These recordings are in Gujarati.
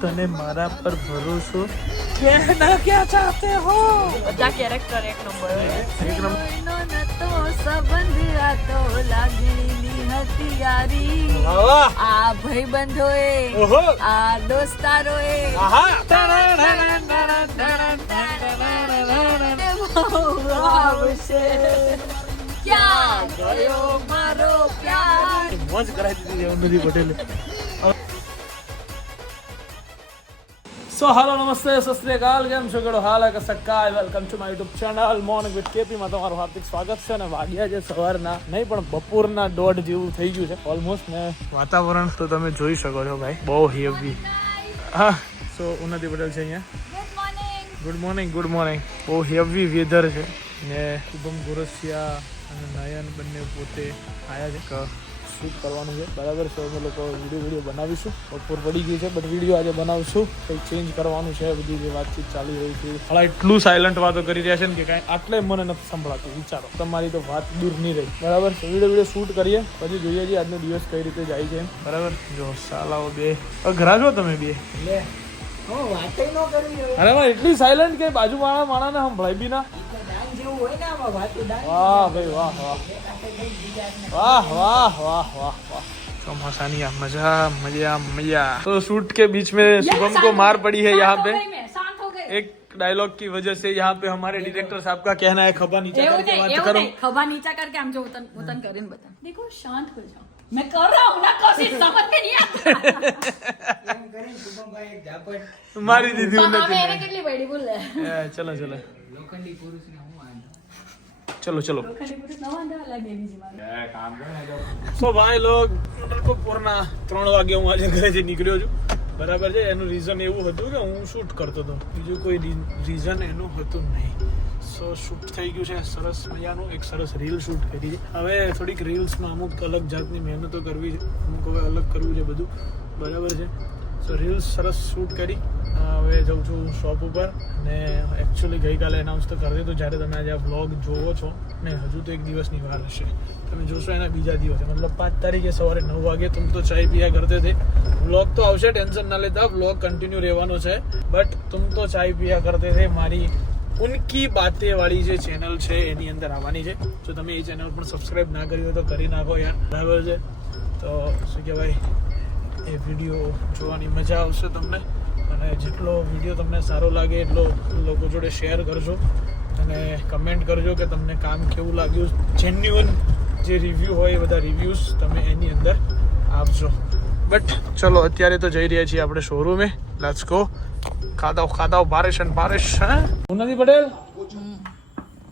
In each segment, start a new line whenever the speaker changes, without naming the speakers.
તને મારા પર ભરોસો? કહેના ક્યાં ચાહતે હો?
બધા કેરેક્ટર એક નંબર
એક નંબર
નતો સંબંધ આ તો લાગણીની હતી યારી આ ભાઈબંધોએ
એ
આ દોસ્તારોએ.
એ
આવશે ક્યાં ગયો મારો પ્યાર?
મોજ કરાવી દીધી ઉન્નતિ પટેલે. સો હાલો નમસ્તે સત શ્રી અકાલ કેમ છો કેડો હાલ કે સક્કાય welcome to my YouTube channel morning with K P તમારું હાર્દિક સ્વાગત છે અને વાગ્યા છે સવારના નહીં પણ બપોરના દોઢ જેવું થઈ ગયું છે. ઓલમોસ્ટ ને વાતાવરણ તો તમે જોઈ શકો છો ભાઈ. બહુ હેવી હા સો ઉન્નતિ પટેલ છે અહીંયા. ગુડ મોર્નિંગ ગુડ મોર્નિંગ બહુ હેવી વેધર છે. ને શુભમ ગોરસિયા અને નયન બંને પોતે આવ્યા છે. શૂટ કરવાનું છે. બરાબર છે? અમે લોકો વીડિયો વીડિયો બનાવીશું. બપોર પડી ગયું છે બટ વીડિયો આજે બનાવશું. કંઈક ચેન્જ કરવાનું છે. બધી જે વાતચીત ચાલી રહી છે. હમણાં એટલું સાયલન્ટ વાતો કરી રહ્યા છે ને કે કાંઈ આટલે મને નથી સંભળાતું વિચારો. તમારી તો વાત દૂર નહીં રહી. બરાબર છે? વીડિયો વીડિયો શૂટ કરીએ. પછી જોઈએ છીએ આજનો દિવસ કઈ રીતે જાય છે. બરાબર? જો સાલાઓ બે. અઘરા છો તમે બે. અરે એટલી સાયલન્ટ કે બાજુ વાળા માણાને સંભળાય બી ના. વાહ ભાઈ વાહ વાહ वाह वाह वाह वाह वाह चौमासानी आ मजा मजा मजा तो शूट के बीच में शुभम को मार पड़ी है यहाँ पे एक डायलॉग की वजह से यहाँ पे हमारे डायरेक्टर साहब का कहना है खबा नीचे
એવું
करके
નહીં
बात
એવું
करो
નહીં ખભા નીચા करके આમ જો ઉતન ઉતન કરીને બતા देखो शांत हो जाओ मैं कर रहा हूँ ना कोशिश समझ में नहीं आता
મારી દીધી
તો
ઉન્નતિ
હવે એને કેટલી પડી બોલ લે
એ, ચલો ચલો ચલો ચલો
લોખંડી પુરુષ ન વાંધા
તો ભાઈ લોગ બપોરના ત્રણ વાગે હું આજે ઘરેથી નીકળ્યો છું. બરાબર છે? એનું રીઝન એવું હતું કે હું શૂટ કરતો હતો. બીજું કોઈ રીઝન એનું હતું નહીં. સો શૂટ થઈ ગયું છે. સરસ મજાનું, એક સરસ રીલ શૂટ કરી છે. હવે થોડીક રીલ્સમાં અમુક અલગ જાતની મહેનતો કરવી છે. અમુક હવે અલગ કરવું છે બધું. બરાબર છે? સો રીલ્સ સરસ શૂટ કરી. હવે જઉં છું શોપ ઉપર અને એકચ્યુઅલી ગઈકાલે એનાઉન્સ તો કરી દીધું. જ્યારે તમે આજે આ બ્લોગ જોવો છો, ને હજુ તો એક દિવસની વાર હશે. તમે જોશો એના બીજા દિવસે. મતલબ પાંચ તારીખે સવારે નવ વાગે તમે તો ચાય પીયા કરતે તે. બ્લોગ તો આવશે, ટેન્શન ના લેતા. બ્લોગ કન્ટિન્યુ રહેવાનો છે. બટ તમ તો ચાય પીયા કરતે તે મારી ઉનકી બાતે વાળી જે ચેનલ છે, એની અંદર આવવાની છે. જો તમે એ ચેનલ પણ સબસ્ક્રાઈબ ના કરી હોય તો કરી નાખો યાર. બરાબર છે? તો શું કહેવાય? એ વીડિયો જોવાની મજા આવશે તમને. અને જેટલો વીડિયો તમને સારો લાગે એટલો લોકો જોડે શેર કરજો. અને કમેન્ટ કરજો કે તમને કામ કેવું લાગ્યું. જેન્યુઅન જે રિવ્યૂ હોય એ બધા રિવ્યૂઝ તમે એની અંદર આપજો. બટ ચલો અત્યારે તો જઈ રહ્યા છીએ આપણે શોરૂમે લેટ્સ ગો ખાદાવ ખાદાવ બારિશ અને બારિશ હા? ઉન્નતિ પટેલ?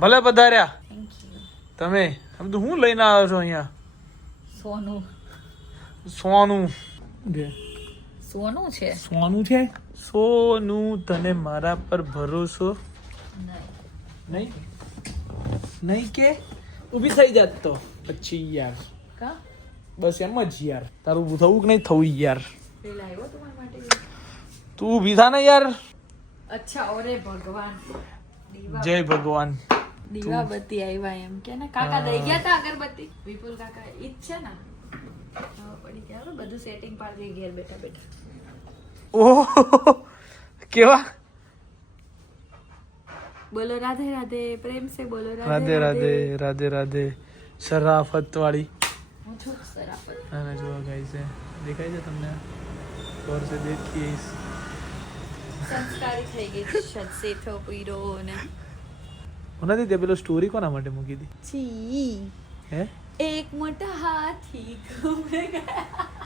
ભલે પધાર્યા. તમે? આમ તો હું લઈને આવ્યો છો અહીંયા?
સોનું.
સોનું.
સોનું છે.
સોનું છે? સોનું તને મારા પર ભરોસો? નહીં. નહીં? કે? ઊભી થઈ જાત તો. પછી યાર. બસ એમ જ યાર. તારું થવું કે નહીં થવું યાર? તું ઊભી થા ને યાર?
અચ્છા ઓરે ભગવાન.
જય ભગવાન.
દીવાબત્તી આવ્યા એમ કે ને. કાકા દઈ ગયા તા અગરબત્તી? વિપુલ કાકા ઈ જ છે ને પડી ગયા બધું સેટિંગ પાડી ઘેર બેઠા બેઠા.
ઓહ. કેવા?
બોલો રાધે રાધે પ્રેમ સે બોલો
રાધે રાધે રાધે. રાધે શરાફત. વાળી અને જોવા ગાઈ છે દેખાય છે તમને? ગૌર સે દેખીએ.
સંસ્કારી થઈ ગઈ છે શેઠો પીરો ને.
નથી તે પેલો સ્ટોરી કોના માટે મૂકી હતી?
છી.
હે?
એક મોટા હાથી ઘૂમે ગયા.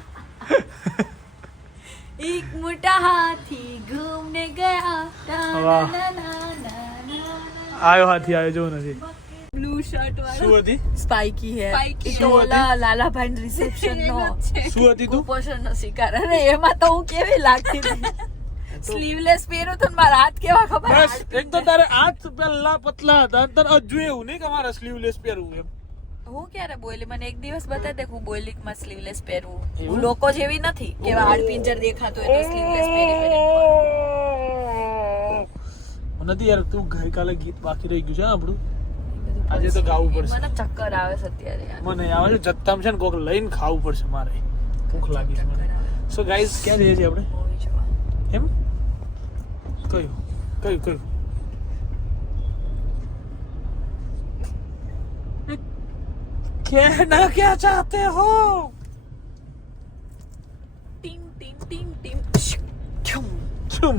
એક મોટા હાથી ઘૂમને ગયા.
આયો હાથી આવ્યો જો નથી.
બ્લુ શર્ટ
શું
વાળો
હતી
સ્પાઇકી. તો ઓલા લાલાભાઈ રિસેપ્શન નો.
શું હતી તું?
કુપોષણ નો શિકાર. અરે એમાં તો હું કેવી લાગતી હતી? સ્લીવલેસ પહેરો તો મારા હાથ કેવા ખબર
બસ એક તો તારે હાથ પેલા પતલા હતા. તને હજુ એવું નહીં કે મારા સ્લીવલેસ પહેરવું એમ.
હું ક્યારે બોલી મને એક દિવસ બતાવી દે હું બોલી માં સ્લીવલેસ પહેરવું
એવું?
હું લોકો જેવી નથી કે આડપિંજર દેખાતો હોય તો સ્લીવલેસ પહેરી પહેરી.
નથી યાર તું ગઈકાલે ગીત બાકી રહી ગયું છે આપણું? આજે તો ગાવું પડશે.
મને ચક્કર આવે છે અત્યારે
મને આવે છે જત્તામ છે ને કોક લઈને ખાવું પડશે મારે. ભૂખ લાગી છે મને. સો ગાઈઝ ક્યાં જઈએ છીએ આપણે? એમ? કયું? કયું કયું? कहना क्या चाहते हो
ટીમ ટીમ ટીમ ટીમ છમ.
ચુમ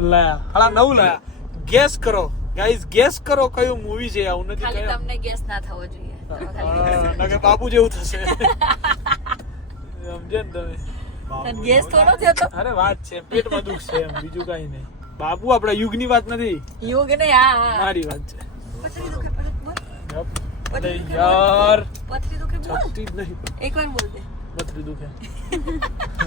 લાયા હાલા નવું લાયા ગેસ કરો ગાઈઝ ગેસ કરો કયું મૂવી છે આવું નથી
ખાલી
કયો
તમને ગેસ ના થવો જોઈએ તમે ખાલી
હા, નકર બાબુ જેવું થશે સમજે ને તમે
ગેસ થોડો થયો તો
અરે વાત છે પેટમાં દુખ છે એમ બીજું કઈ નહીં બાબુ આપણા યુગની વાત નથી
યોગ ને આ
મારી વાત છે અરે
પથરી
યાર.
પથરી દુખે બોલ.
છપતી જ નહીં
એકવાર બોલ દે.
મથરી દુખે.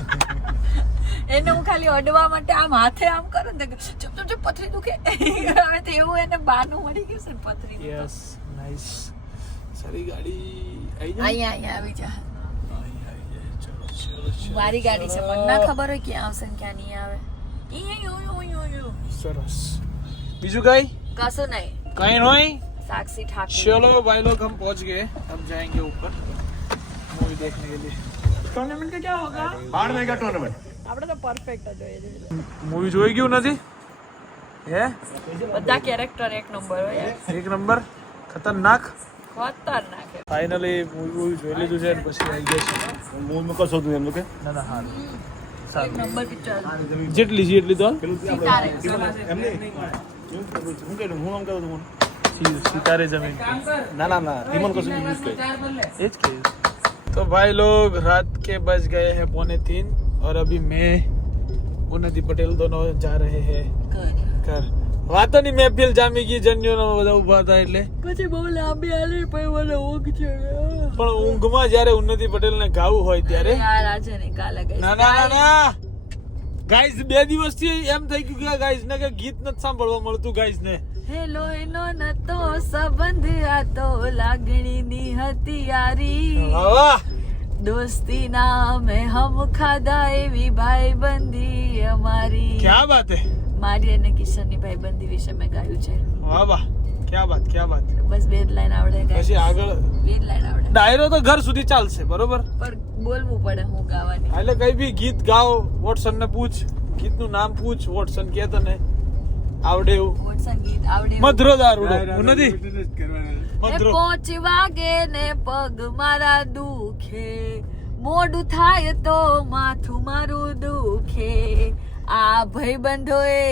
એને હું ખાલી અડવા માટે આમ હાથે આમ કરું ને ચપ ચપ ચપ પથરી દુખે. હવે તો એવું એને બાનું મળી ગયું છે પથરી.
યસ નાઈસ સારી ગાડી આવી જાય?
અહીંયા અહીંયા આવી જા. મારી ગાડી છે પણ ના ખબર હોય ક્યાં આવશે ને ક્યાં નહીં આવે.
સરસ. બીજું કઈ?
કશું નહીં.
કઈ નહીં
साक्षी ठाकुर
चलो भाई लोग हम पहुंच गए अब जाएंगे ऊपर मूवी देखने के लिए टूर्नामेंट का क्या होगा
બાર મેગા ટુર્નામેન્ટ
આપણે તો પરફેક્ટ જ હોય છે
મૂવી જોઈ ગયું નથી હે
બધા કેરેક્ટર એક નંબર હોય
એક નંબર ખતરનાક
ખતરનાક છે.
ફાઇનલી મૂવી જોઈ લીધું છે અને પછી આવી ગયા છે
મૂવી કશો તું એમ કે
ના ના હાલ
એક નંબર પિક્ચર
જેટલી છે એટલી તો હાલ.
પેલું
સિતારે
એમ નહીં હું કહ્યું હું આમ કહું છું
સી- સિતારે જમીન પર.
ના ના ના તીમન કશું યુઝ કરી
एज के तो भाई लोग रात के बज गए हैं पौने तीन और अभी मैं उन्नति पटेल दोनों जा रहे हैं ઘર વાતોની મહેફિલ જામી ગઈ જન્યોનો બધા ઊભા હતા એટલે
પછી બહુ લાંબી હાલી પછી મને ઊંઘ ચડે
પણ ઊંઘમાં જ્યારે ઉન્નતિ પટેલ ને ગાવું હોય ત્યારે
યાર આજે ને કાલે ગઈ
ના ના ના ના ગાઈઝ બે દિવસથી એમ થઈ ગયું કે ગાઈઝ ને કે ગીત નથી સાંભળવા મળતું ગાઈઝ ને.
હેલો એનો નતો સંબંધ આ તો લાગણીની હતી યારી દોસ્તી ના મેં હમ ખાધા એવી ભાઈબંધી અમારી.
ક્યા બાત હે?
મારી અને કિશનની ભાઈબંધી વિશે મેં ગાયું છે.
વાહ વાહ. ક્યા વાત ક્યા વાત.
બસ બે લાઈન આવડે
પછી આગળ?
બે લાઈન આવડે.
ડાયરો તો ઘર સુધી ચાલશે બરોબર?
પણ બોલવું પડે હું ગાવાની.
એટલે કઈ બી ગીત ગાઓ વોટસન ને પૂછ ગીતનું નામ પૂછ વોટસન કે તને આવડે એવું.
વોટસન ગીત આવડે
મધરો દારૂડો. હું નથી?
એ
મધ્રો.
પોચ વાગે ને પગ મારા દુખે. મોડું થાય તો માથું મારું દુખે. આ ભાઈબંધો
એ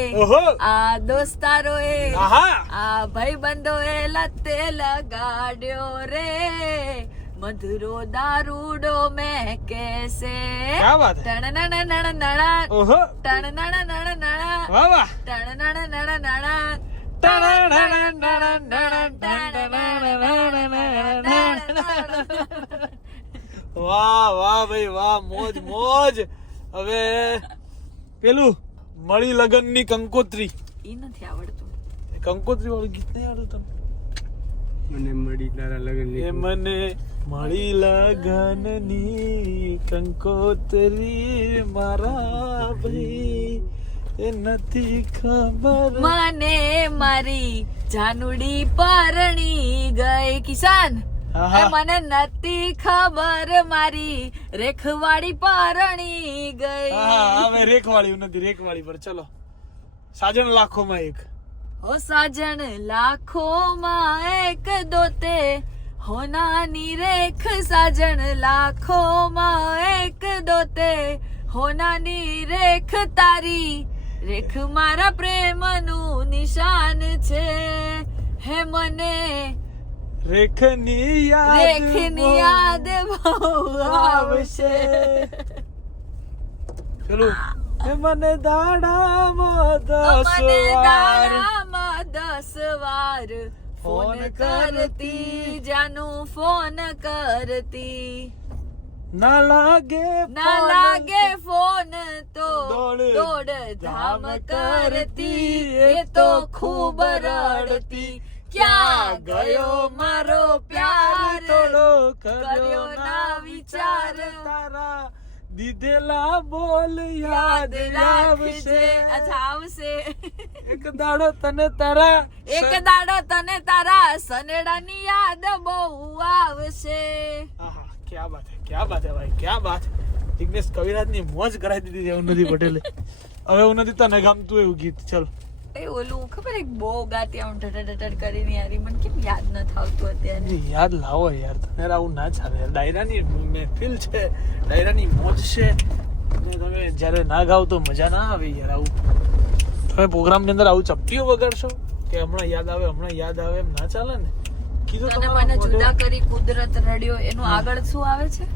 આ દોસ્તારો
એ
આ ભાઈબંધોએ લતે લગાડ્યો રે. મધુરો દારૂડો મેં કેસે
ક્યા વાત
ટણ નણ નણ નણા
ઓહો
ટણ નણ નણ નણ
વાહ વાહ
ટણ નણ નણ નણ
વાહ વાહ ભાઈ વાહ મોજ મોજ હવે પેલું મળી લગનની કંકોત્રી
એ નથી આવડતું
કંકોત્રી વાળું ગીત નહીં આવડતું તને
મને મળી તારા લગન
એ મને મળી લગનની કંકોત્રી મારા ભાઈ. એ નથી ખબર.
મને મારી જાનુડી પરણી ગઈ કિસાન. એ મને નથી ખબર મારી રેખવાડી પરણી ગઈ.
હવે રેખવાળી નથી રેખવાળી પર. ચલો. સાજન લાખો માં એક.
હો સાજણ લાખો માં એક દોતે હોનાની રેખ સાજણ લાખો માં એક દોતે હોનાની રેખ તારી રેખ મારા પ્રેમનું નિશાન છે. હે મને
રેખની યાદ
રેખની યાદ બહુ આવશે.
ચલો. હે. મને દાડામાં દસ વાર
દસ વાર ફોન કરતી જાનું ફોન કરતી.
ના લાગે
ના લાગે ફોન તો
દોડ
ધામ કરતી. એ તો ખૂબ રડતી. ક્યાં ગયો મારો પ્યાર? કર્યો ના વિચાર.
તારા દીધેલા બોલ યાદ આવશે
અચ્છા આવશે
એક દાડો તને તારા
એક દાડો તને તારા સનેડાની યાદ બહુ આવશે.
આહા, ક્યા બાત હે ક્યા વાત હે ભાઈ ક્યા બાત હે. જિગ્નેશ કવિરાજની મોજ કરાવી દીધી છે ઉન્નતિ પટેલે. હવે ઉન્નતિ તને ગમતું એવું ગીત ચલ.
એ ઓલું ખબર એક બહુ ગાતી આમ ઢટર ઢટર કરીને યાર મને કેમ યાદ ન થાવતું અત્યારે?
યાદ લાવો યાર તમે આવું ના ચાલે. યાર ડાયરાની મહેફિલ છે ડાયરાની મોજ છે. અને તમે જ્યારે ના ગાવ તો મજા ના આવે યાર આવું. તમે પ્રોગ્રામની અંદર આવું ચપટીઓ વગાડશો કે હમણાં યાદ આવે હમણાં યાદ આવે એમ ના ચાલે ને? કીધું
તને મને જુદા કરી કુદરત રડ્યો એનું આગળ શું આવે છે?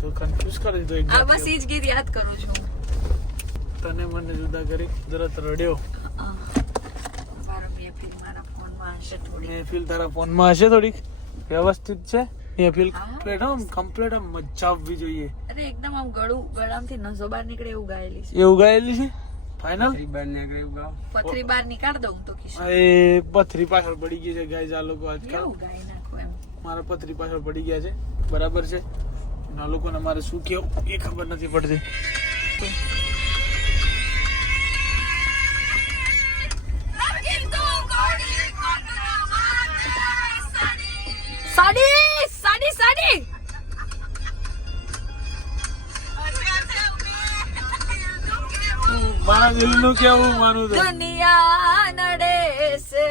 તો કન્ફ્યુઝ કરી દીધો
આ બસ એ જ ગીત યાદ કરું છું.
તને મને જુદા કરી કુદરત રડ્યો.
મહેફિલ મારા ફોનમાં હશે થોડી
મહેફિલ તારા ફોનમાં હશે થોડીક? વ્યવસ્થિત છે? મહેફિલ. કમ્પ્લીટ આમ કમ્પ્લીટ આમ મજા આવવી જોઈએ.
અરે એકદમ આમ ગળું ગળામાંથી નસો બહાર નીકળે એવું ગાયેલી છે.
એવું ગાયેલી છે? ફાઇનલ
પથરી બહાર નીકાળ દઉં તો કિશોર.
એ પથરી પાછળ પડી ગઈ છે ગાય આ લોકો આજકાલ. મારા પથરી પાછળ પડી ગયા છે. બરાબર છે? અને આ લોકોને મારે શું કેવું એ ખબર નથી પડતી.
સાડી સાડી સાડી.
મારા દિલનું કેવું માનું
દુનિયા નડે છે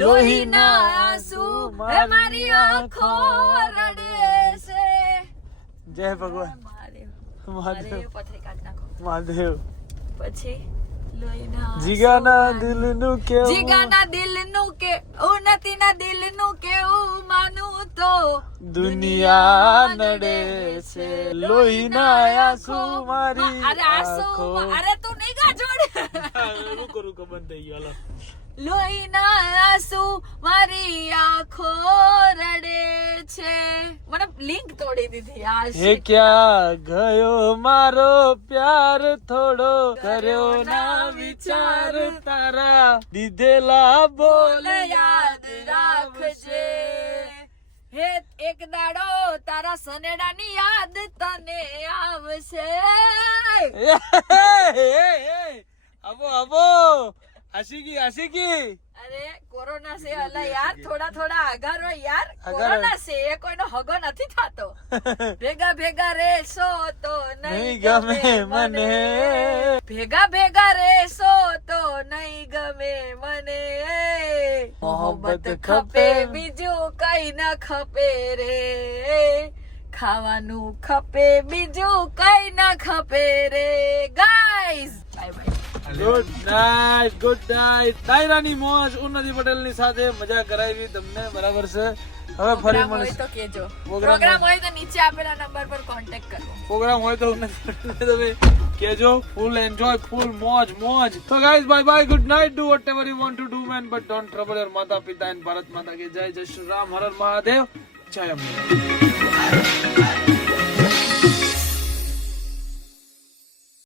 લોહીના આંસુ મારી આંખો રડે છે.
જય ભગવાન.
મહાદેવ. પછી
જીગાના દિલનું કે
જીગાના દિલનું કે ઉન્નતિના દિલ
દુનિયા નડે છે લોહીના આંસુ મારી
અરે આંસુ અરે તું નહીં ગા જોડ
રૂકો રૂકો બંધ થઈ ગયો હાલો.
લોહીના આંસુ મારી આંખો રડે છે. મને લિંક તોડી દીધી આ
હે ક્યાં ગયો મારો પ્યાર? થોડો કર્યો ના વિચાર. તારા. દીધેલા બોલ
રાખજે હે એક દાડો તારા સનેડાની યાદ તને આવશે.
અબો અબો આશિકી આશિકી.
અરે કોરોના સે અલા યાર થોડા થોડા આઘાર હોય યાર કોરોના સે એ કોઈનો હગો નથી થતો. ભેગા ભેગા રેસો તો નહીં
ગમે મને.
ભેગા ભેગા રેસો તો નહીં ગમે મને. મોહબ્બત ખપે બીજું કઈ ન ખપે રે. ખાવાનું ખપે બીજું કઈ ન ખપે રે. Guys bye bye
good night good night ડાયરાની મોજ ઉન્નતિ પટેલની સાથે મજા કરાવી. તમને બરાબર છે. હવે ફરી
હોય તો કેજો
પ્રોગ્રામ
હોય. તો નીચે આપેલા નંબર પર કોન્ટેક્ટ કરો.
પ્રોગ્રામ હોય તો ઉન્નતિ તમે કેજો ફૂલ એન્જોય ફૂલ મોજ મોજ. તો guys bye bye good night do whatever you want to do man but don't trouble your માતા પિતા એન્ડ ભારત માતા કે જય જય શ્રી રામ. હર હર મહાદેવ. જય અંબે.